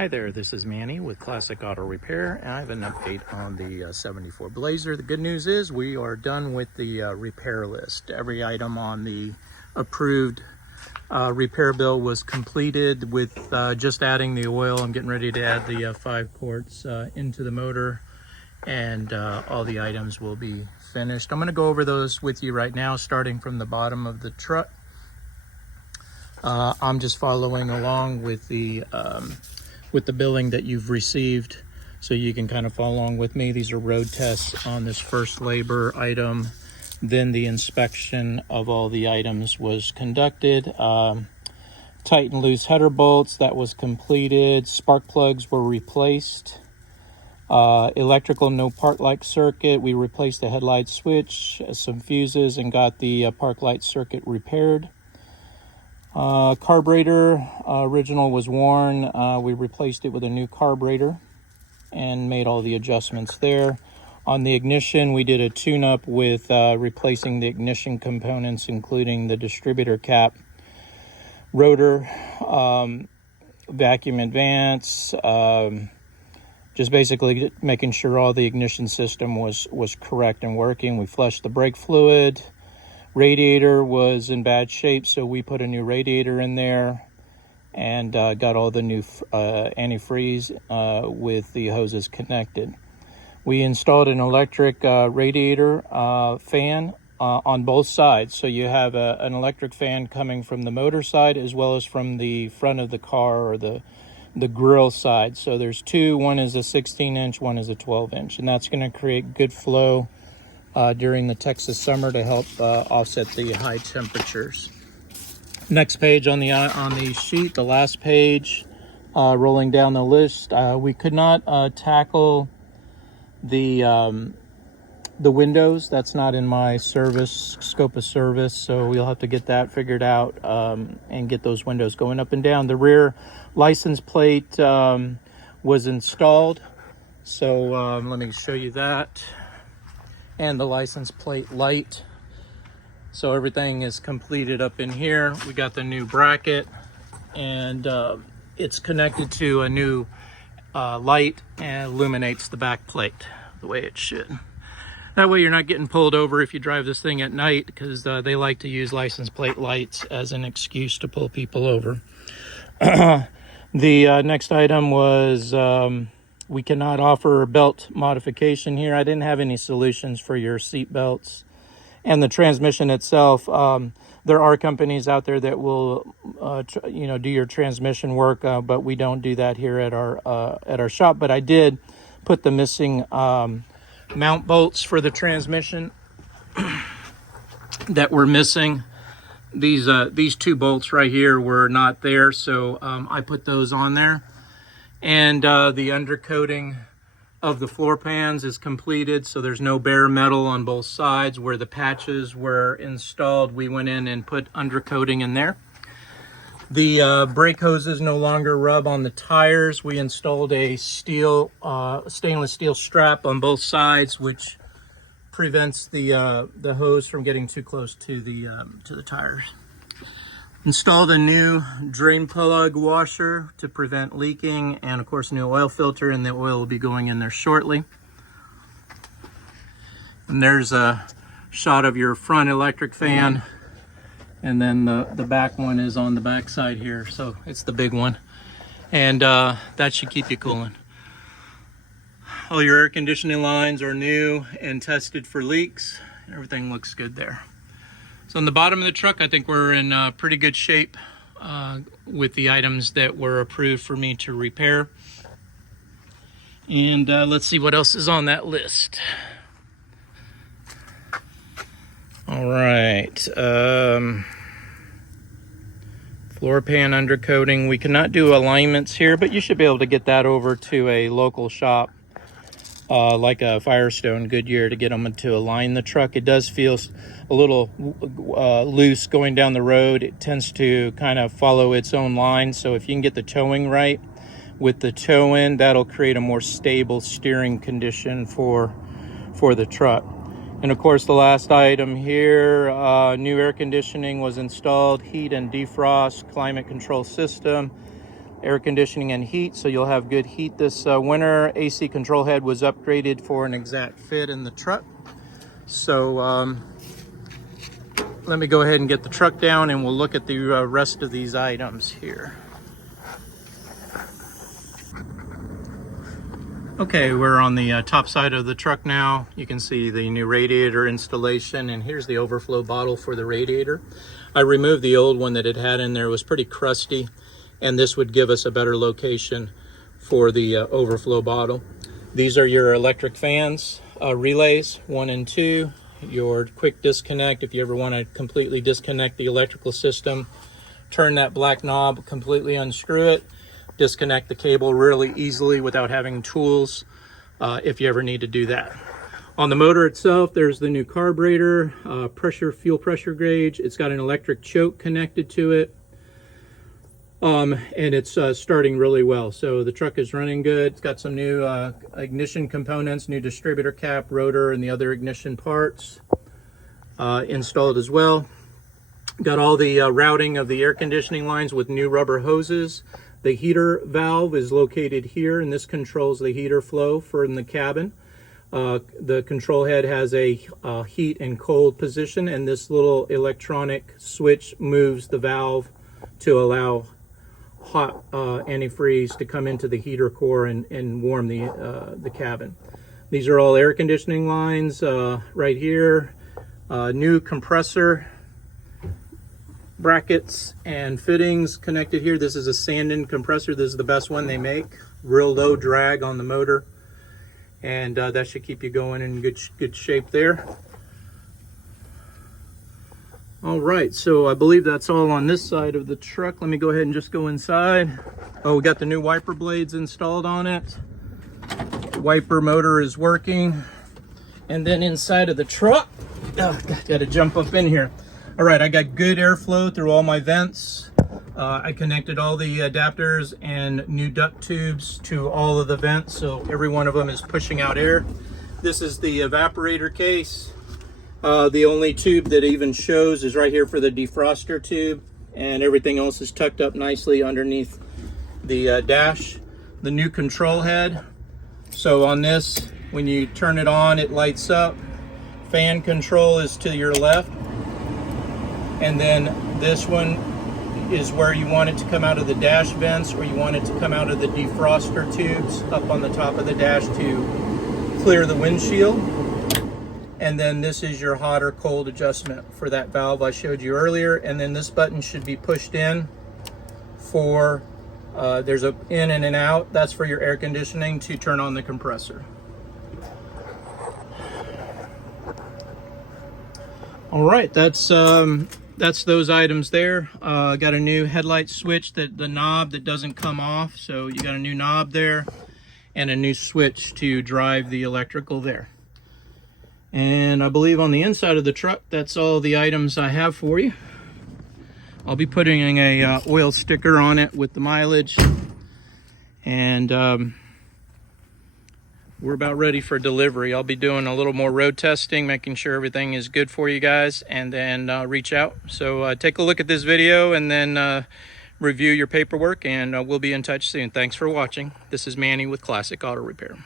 Hi there, this is Manny with Classic Auto Repair, and I have an update on the 74 Blazer. The good news is we are done with the repair list. Every item on the approved repair bill was completed with just adding the oil. I'm getting ready to add the 5 quarts into the motor, and all the items will be finished. I'm going to go over those with you right now, starting from the bottom of the truck. I'm just following along with the billing that you've received, so you can kind of follow along with me. These are road tests on this first labor item. Then the inspection of all the items was conducted. Tighten loose header bolts, that was completed. Spark plugs were replaced. Electrical no park light circuit, we replaced the headlight switch, some fuses, and got the park light circuit repaired. Carburetor, original was worn. We replaced it with a new carburetor and made all the adjustments there. On the ignition, we did a tune-up with replacing the ignition components, including the distributor cap, rotor, vacuum advance, just basically making sure all the ignition system was correct and working. We flushed the brake fluid. Radiator was in bad shape, so we put a new radiator in there and got all the new antifreeze with the hoses connected. We installed an electric radiator fan on both sides, so you have an electric fan coming from the motor side as well as from the front of the car or the grill side. So there's two. One is a 16-inch, one is a 12-inch, and that's going to create good flow during the Texas summer to help offset the high temperatures. Next page on the sheet, the last page, rolling down the list, we could not tackle the windows. That's not in my scope of service, so we'll have to get that figured out and get those windows going up and down. The rear license plate was installed, so let me show you that. And the license plate light. So everything is completed up in here. We got the new bracket, and it's connected to a new light and illuminates the back plate the way it should. That way you're not getting pulled over if you drive this thing at night, because they like to use license plate lights as an excuse to pull people over. The next item was we cannot offer a belt modification here. I didn't have any solutions for your seat belts. And the transmission itself, there are companies out there that will, do your transmission work, but we don't do that here at our shop. But I did put the missing mount bolts for the transmission that were missing. These two bolts right here were not there, so I put those on there. And the undercoating of the floor pans is completed, so there's no bare metal on both sides. Where the patches were installed, we went in and put undercoating in there. The brake hoses no longer rub on the tires. We installed a stainless steel strap on both sides, which prevents the hose from getting too close to the tires. Installed a new drain plug washer to prevent leaking, and of course a new oil filter, and the oil will be going in there shortly. And there's a shot of your front electric fan, and then the back one is on the back side here, so it's the big one, and that should keep you cooling. All your air conditioning lines are new and tested for leaks. Everything looks good there. So on the bottom of the truck, I think we're in pretty good shape with the items that were approved for me to repair. And let's see what else is on that list. All right. Floor pan undercoating. We cannot do alignments here, but you should be able to get that over to a local shop like a Firestone, Goodyear, to get them to align the truck. It does feel a little loose going down the road. It tends to kind of follow its own line, so if you can get the towing right with the toe in, that'll create a more stable steering condition for the truck. And of course, the last item here, new air conditioning was installed, heat and defrost, climate control system. air conditioning and heat, so you'll have good heat this winter. AC control head was upgraded for an exact fit in the truck. So let me go ahead and get the truck down and we'll look at the rest of these items here. Okay, we're on the top side of the truck now. You can see the new radiator installation, and here's the overflow bottle for the radiator. I removed the old one that it had in there. It was pretty crusty, and this would give us a better location for the overflow bottle. These are your electric fans, relays 1 and 2, your quick disconnect if you ever want to completely disconnect the electrical system. Turn that black knob, completely unscrew it, disconnect the cable really easily without having tools if you ever need to do that. On the motor itself, there's the new carburetor, fuel pressure gauge. It's got an electric choke connected to it, and it's starting really well. So the truck is running good. It's got some new ignition components, new distributor cap, rotor, and the other ignition parts installed as well. Got all the routing of the air conditioning lines with new rubber hoses. The heater valve is located here, and this controls the heater flow in the cabin. The control head has a heat and cold position, and this little electronic switch moves the valve to allow hot antifreeze to come into the heater core and warm the cabin. These are all air conditioning lines right here. New compressor brackets and fittings connected here. This is a Sandin compressor. This is the best one they make. Real low drag on the motor, and that should keep you going in good shape there. All right, so I believe that's all on this side of the truck. Let me go ahead and just go inside. Oh, we got the new wiper blades installed on it. The wiper motor is working. And then inside of the truck, got to jump up in here. All right, I got good airflow through all my vents. I connected all the adapters and new duct tubes to all of the vents, so every one of them is pushing out air. This is the evaporator case. The only tube that even shows is right here for the defroster tube, and everything else is tucked up nicely underneath the dash. The new control head. So on this, when you turn it on, it lights up. Fan control is to your left. And then this one is where you want it to come out of the dash vents, or you want it to come out of the defroster tubes up on the top of the dash to clear the windshield. And then this is your hot or cold adjustment for that valve I showed you earlier. And then this button should be pushed in for, there's a in and an out. That's for your air conditioning to turn on the compressor. All right, that's those items there. Got a new headlight switch, the knob that doesn't come off. So you got a new knob there and a new switch to drive the electrical there. And I believe on the inside of the truck, that's all the items I have for you. I'll be putting a oil sticker on it with the mileage. And we're about ready for delivery. I'll be doing a little more road testing, making sure everything is good for you guys, and then reach out. So take a look at this video and then review your paperwork, and we'll be in touch soon. Thanks for watching. This is Manny with Classic Auto Repair.